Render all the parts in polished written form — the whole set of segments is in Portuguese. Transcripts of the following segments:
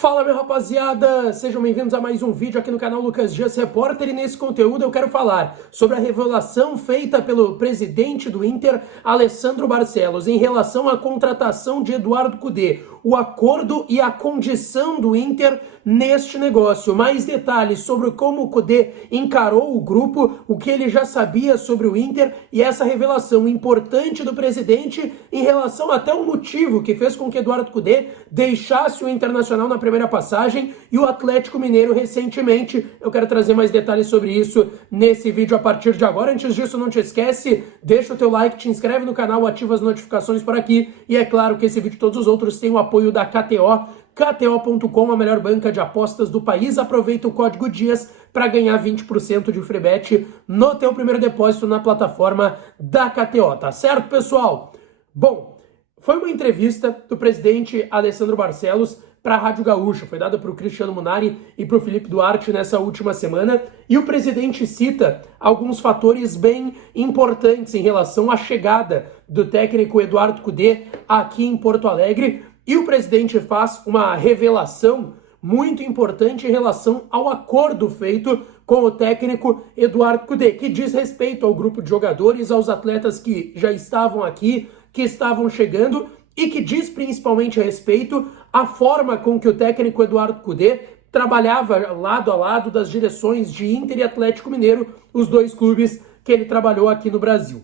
Fala, meu rapaziada! Sejam bem-vindos a mais um vídeo aqui no canal Lucas Dias Repórter, e nesse conteúdo eu quero falar sobre a revelação feita pelo presidente do Inter, Alessandro Barcelos, em relação à contratação de Eduardo Cudê, o acordo e a condição do Inter neste negócio. Mais detalhes sobre como o Cudê encarou o grupo, o que ele já sabia sobre o Inter e essa revelação importante do presidente em relação até o motivo que fez com que Eduardo Cudê deixasse o Internacional na primeira passagem e o Atlético Mineiro recentemente. Eu quero trazer mais detalhes sobre isso nesse vídeo a partir de agora. Antes disso, não te esquece, deixa o teu like, te inscreve no canal, ativa as notificações por aqui. E é claro que esse vídeo e todos os outros têm o apoio da KTO, KTO.com, a melhor banca de apostas do país. Aproveita o código DIAS para ganhar 20% de free bet no teu primeiro depósito na plataforma da KTO, tá certo, pessoal? Bom, foi uma entrevista do presidente Alessandro Barcelos para a Rádio Gaúcha, foi dada para o Cristiano Munari e para o Felipe Duarte nessa última semana, e o presidente cita alguns fatores bem importantes em relação à chegada do técnico Eduardo Cudê aqui em Porto Alegre, e o presidente faz uma revelação muito importante em relação ao acordo feito com o técnico Eduardo Cudê, que diz respeito ao grupo de jogadores, aos atletas que já estavam aqui, que estavam chegando, e que diz principalmente a respeito à forma com que o técnico Eduardo Cudê trabalhava lado a lado das direções de Inter e Atlético Mineiro, os dois clubes que ele trabalhou aqui no Brasil.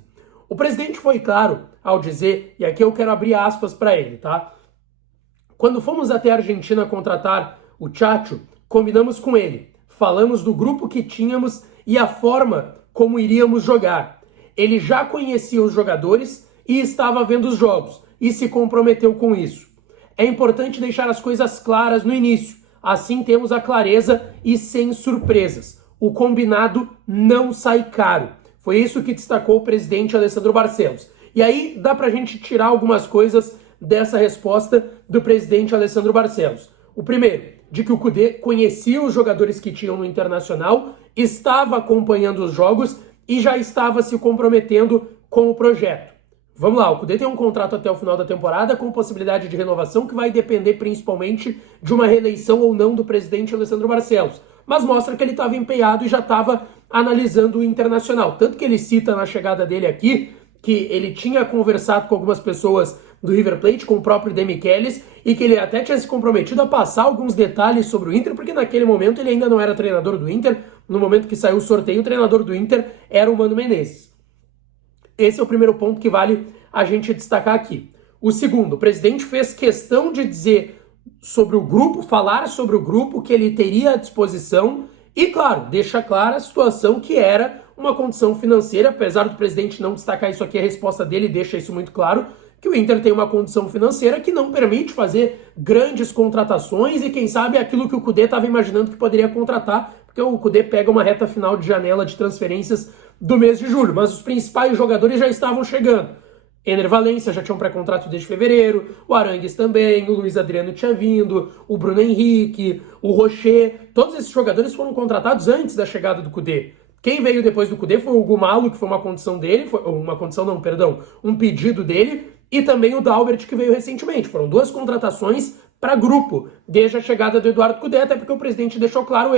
O presidente foi claro ao dizer, e aqui eu quero abrir aspas para ele, tá? Quando fomos até a Argentina contratar o Chacho, combinamos com ele, falamos do grupo que tínhamos e a forma como iríamos jogar. Ele já conhecia os jogadores e estava vendo os jogos, e se comprometeu com isso. É importante deixar as coisas claras no início, assim temos a clareza e sem surpresas. O combinado não sai caro. Foi isso que destacou o presidente Alessandro Barcelos. E aí dá pra gente tirar algumas coisas dessa resposta do presidente Alessandro Barcelos. O primeiro, de que o Cudê conhecia os jogadores que tinham no Internacional, estava acompanhando os jogos e já estava se comprometendo com o projeto. Vamos lá, o Cudê tem um contrato até o final da temporada com possibilidade de renovação que vai depender principalmente de uma reeleição ou não do presidente Alessandro Barcelos. Mas mostra que ele estava empenhado e já estava analisando o Internacional. Tanto que ele cita na chegada dele aqui que ele tinha conversado com algumas pessoas do River Plate, com o próprio Demichelis, e que ele até tinha se comprometido a passar alguns detalhes sobre o Inter, porque naquele momento ele ainda não era treinador do Inter. No momento que saiu o sorteio, o treinador do Inter era o Mano Menezes. Esse é o primeiro ponto que vale a gente destacar aqui. O segundo, o presidente fez questão de dizer sobre o grupo, falar sobre o grupo que ele teria à disposição e, claro, deixa clara a situação que era uma condição financeira, apesar do presidente não destacar isso aqui, a resposta dele deixa isso muito claro, que o Inter tem uma condição financeira que não permite fazer grandes contratações e, quem sabe, aquilo que o Cudê estava imaginando que poderia contratar, porque o Cudê pega uma reta final de janela de transferências do mês de julho, mas os principais jogadores já estavam chegando. Ener Valencia já tinha um pré-contrato desde fevereiro, o Arangues também, o Luiz Adriano tinha vindo, o Bruno Henrique, o Rocher, todos esses jogadores foram contratados antes da chegada do Cudê. Quem veio depois do Cudê foi o Gumalo, que foi uma condição dele, um pedido dele, e também o Dalbert, que veio recentemente. Foram duas contratações para grupo, desde a chegada do Eduardo Cudê, até porque o presidente deixou claro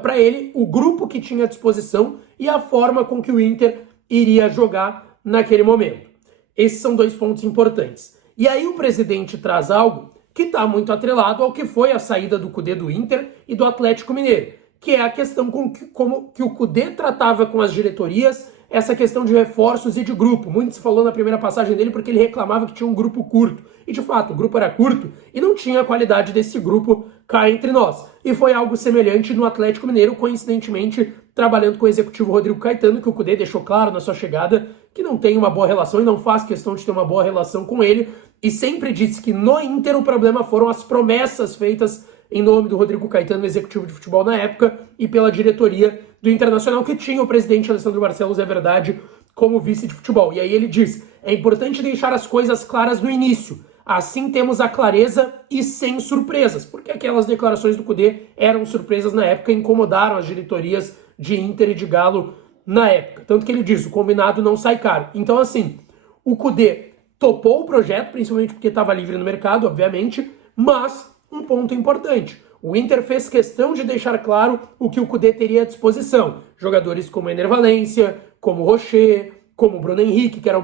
para ele o grupo que tinha à disposição e a forma com que o Inter iria jogar naquele momento. Esses são dois pontos importantes. E aí o presidente traz algo que está muito atrelado ao que foi a saída do Cudê do Inter e do Atlético Mineiro, que é a questão como que o Cudê tratava com as diretorias, essa questão de reforços e de grupo. Muito se falou na primeira passagem dele porque ele reclamava que tinha um grupo curto. E de fato, o grupo era curto e não tinha a qualidade desse grupo cá entre nós. E foi algo semelhante no Atlético Mineiro, coincidentemente trabalhando com o executivo Rodrigo Caetano, que o Cudê deixou claro na sua chegada que não tem uma boa relação e não faz questão de ter uma boa relação com ele. E sempre disse que no Inter o problema foram as promessas feitas em nome do Rodrigo Caetano, executivo de futebol na época, e pela diretoria do Internacional, que tinha o presidente Alessandro Barcelos, é verdade, como vice de futebol. E aí ele diz, é importante deixar as coisas claras no início, assim temos a clareza e sem surpresas, porque aquelas declarações do Cudê eram surpresas na época e incomodaram as diretorias de Inter e de Galo na época. Tanto que ele diz, o combinado não sai caro. Então assim, o Cudê topou o projeto, principalmente porque estava livre no mercado, obviamente, mas um ponto importante. O Inter fez questão de deixar claro o que o Kudê teria à disposição. Jogadores como Ener Valencia, como Rocher, como Bruno Henrique, que era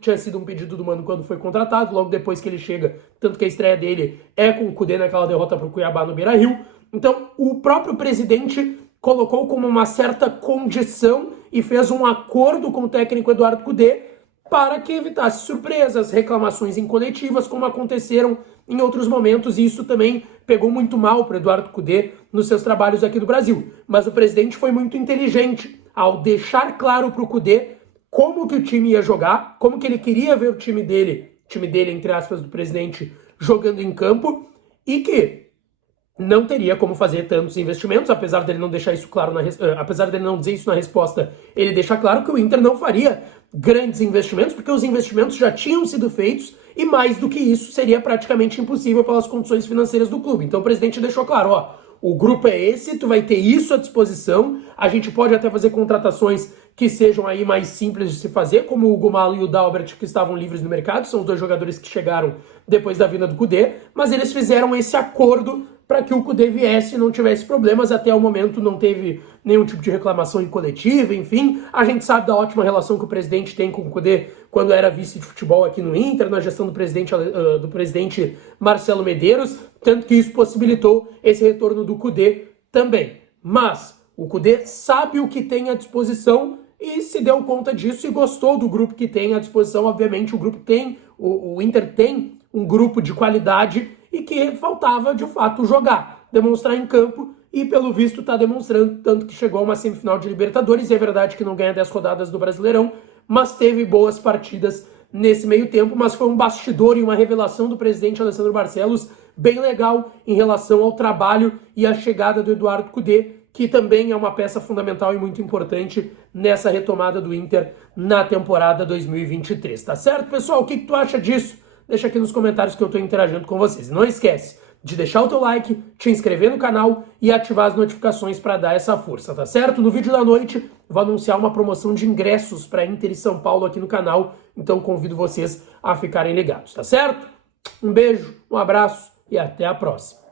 tinha sido um pedido do Mano quando foi contratado, logo depois que ele chega, tanto que a estreia dele é com o Kudê naquela derrota para o Cuiabá no Beira-Rio. Então, o próprio presidente colocou como uma certa condição e fez um acordo com o técnico Eduardo Kudê para que evitasse surpresas, reclamações em coletivas, como aconteceram em outros momentos, e isso também pegou muito mal para o Eduardo Kudê nos seus trabalhos aqui no Brasil. Mas o presidente foi muito inteligente ao deixar claro para o Kudê como que o time ia jogar, como que ele queria ver o time dele, entre aspas, do presidente, jogando em campo, e que não teria como fazer tantos investimentos, apesar dele não deixar isso claro, apesar dele não dizer isso na resposta, ele deixa claro que o Inter não faria grandes investimentos, porque os investimentos já tinham sido feitos e mais do que isso seria praticamente impossível pelas condições financeiras do clube. Então o presidente deixou claro, ó, o grupo é esse, tu vai ter isso à disposição, a gente pode até fazer contratações que sejam aí mais simples de se fazer, como o Gumalo e o Dalbert, que estavam livres no mercado, são os dois jogadores que chegaram depois da vinda do Kudê, mas eles fizeram esse acordo para que o Kudê viesse e não tivesse problemas. Até o momento não teve nenhum tipo de reclamação em coletiva, enfim. A gente sabe da ótima relação que o presidente tem com o Kudê quando era vice de futebol aqui no Inter, na gestão do presidente Marcelo Medeiros, tanto que isso possibilitou esse retorno do Kudê também. Mas o Kudê sabe o que tem à disposição e se deu conta disso e gostou do grupo que tem à disposição. Obviamente o Inter tem um grupo de qualidade e que faltava, de fato, jogar, demonstrar em campo, e pelo visto está demonstrando, tanto que chegou a uma semifinal de Libertadores. E é verdade que não ganha 10 rodadas do Brasileirão, mas teve boas partidas nesse meio tempo, mas foi um bastidor e uma revelação do presidente Alessandro Barcelos bem legal em relação ao trabalho e à chegada do Eduardo Kudê, que também é uma peça fundamental e muito importante nessa retomada do Inter na temporada 2023, tá certo, pessoal? O que tu acha disso? Deixa aqui nos comentários que eu estou interagindo com vocês. E não esquece de deixar o teu like, te inscrever no canal e ativar as notificações para dar essa força, tá certo? No vídeo da noite, vou anunciar uma promoção de ingressos para Inter e São Paulo aqui no canal, então convido vocês a ficarem ligados, tá certo? Um beijo, um abraço e até a próxima.